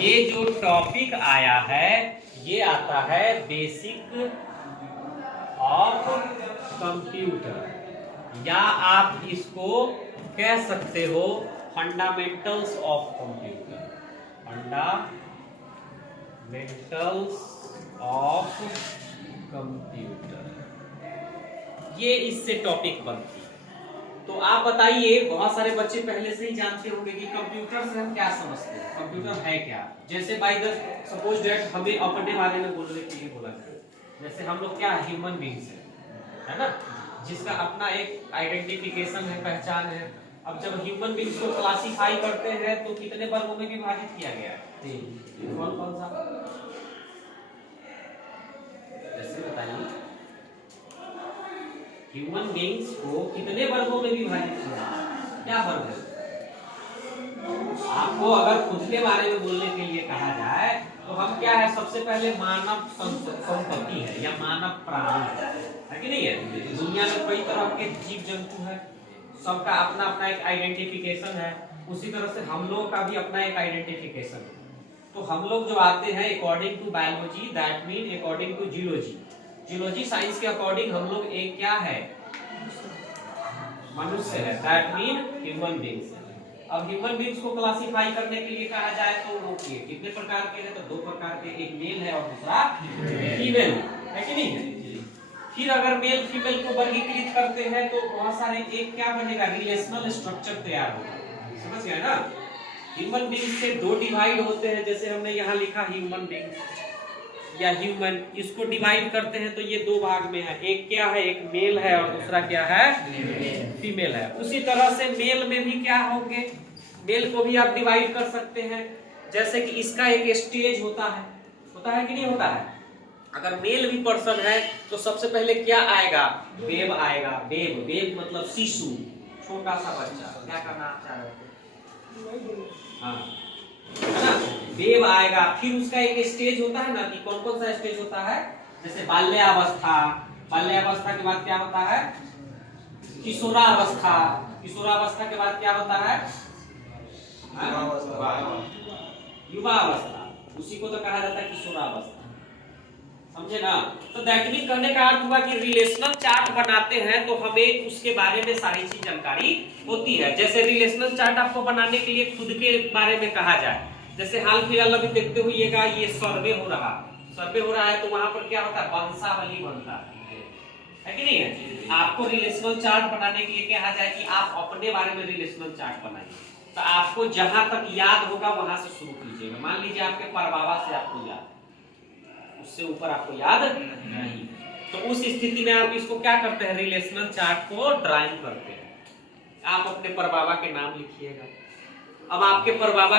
ये जो टॉपिक आया है ये आता है बेसिक ऑफ कंप्यूटर, या आप इसको कह सकते हो fundamentals of computer. Fundamentals of computer, ये इससे टॉपिक बनती है। तो आप बताइए, बहुत सारे बच्चे पहले से ही जानते होंगे कि कंप्यूटर से हम क्या समझते हैं, कंप्यूटर है क्या। जैसे बाय द सपोज दैट हमें अपने बारे में बोलने के लिए बोला जाए, जैसे हम लोग क्या ह्यूमन बींग्स है ना, जिसका अपना एक आइडेंटिफिकेशन है, पहचान है। अब जब ह्यूमन बींग्स को क्लासिफाई करते हैं तो कितने वर्गों में विभाजित किया गया है? 3। कौन कौन सा? जैसे बताइए, ह्यूमन बींग्स को कितने वर्गों में विभाजित किया? क्या वर्ग है? आपको अगर खुद के बारे में बोलने के लिए कहा जाए तो हम क्या है, सबसे पहले मानव संपत्ति है या मानव प्राणी है कि नहीं है। दुनिया में कई तरह के जीव जंतु है, सबका अपना अपना एक आइडेंटिफिकेशन है। उसी तरह से हम लोगों का भी अपना एक आइडेंटिफिकेशन है। तो हम लोग जो आते हैं according to biology, that mean according to geology, geology science के अकॉर्डिंग हम लोग एक क्या है, मनुष्य है, दैट मीन ह्यूमन बींग्स है। अब ह्यूमन बींग्स को क्लासिफाई करने के लिए कहा जाए तो वो कितने प्रकार के हैं? तो 2 प्रकार के, एक मेल है और दूसरा फीमेल है कि नहीं है। फिर अगर मेल फीमेल को वर्गीकृत करते हैं तो बहुत सारे एक क्या बनेगा, रिलेशनल स्ट्रक्चर तैयार होगा। समझ गए ना। ह्यूमन बींग्स से 2 डिवाइड होते हैं, जैसे हमने यहाँ लिखा ह्यूमन बींग या ह्यूमन, इसको डिवाइड करते हैं तो ये 2 भाग में है, एक क्या है, एक मेल है और दूसरा क्या है, फीमेल है। उसी तरह से मेल में भी क्या होंगे, मेल को भी आप डिवाइड कर सकते हैं। जैसे कि इसका एक स्टेज होता है कि नहीं होता है। अगर मेल भी पर्सन है तो सबसे पहले क्या आएगा, बेब आएगा। बेब मतलब शिशु, छोटा सा बच्चा। क्या करना चाह रहे थे? हाँ, है ना, बेब आएगा। फिर उसका एक स्टेज होता है ना, कि कौन कौन सा स्टेज होता है। जैसे बाल्यावस्था, बाल्यावस्था के बाद क्या होता है, किशोरावस्था, किशोरावस्था के बाद क्या होता है, युवावस्था, उसी को तो कहा जाता है किशोरावस्था। समझे ना। तो दैट मीन कहने का अर्थ हुआ कि रिलेशनल चार्ट बनाते हैं तो हमें उसके बारे में सारी चीज जानकारी होती है। जैसे रिलेशनल चार्ट आपको बनाने के लिए खुद के बारे में कहा जाए, जैसे हाल फिलहाल अभी देखते हुएगा ये सर्वे हो रहा है, तो वहां पर क्या होता है, वंशावली बनता है कि नहीं है। आपको रिलेशनल चार्ट बनाने के लिए कहा जाए कि आप अपने बारे में रिलेशनल चार्ट बनाइए, तो आपको जहां तक याद होगा वहां से शुरू कीजिएगा। मान लीजिए आपके परबाबा से आपको याद, उससे ऊपर आपको याद नहीं, तो उस स्थिति में आप इसको क्या करते हैं, रिलेशनल चार्ट को ड्राइंग करते हैं। आप अपने परबाबा के नाम लिखिएगा। अब आपके परबाबा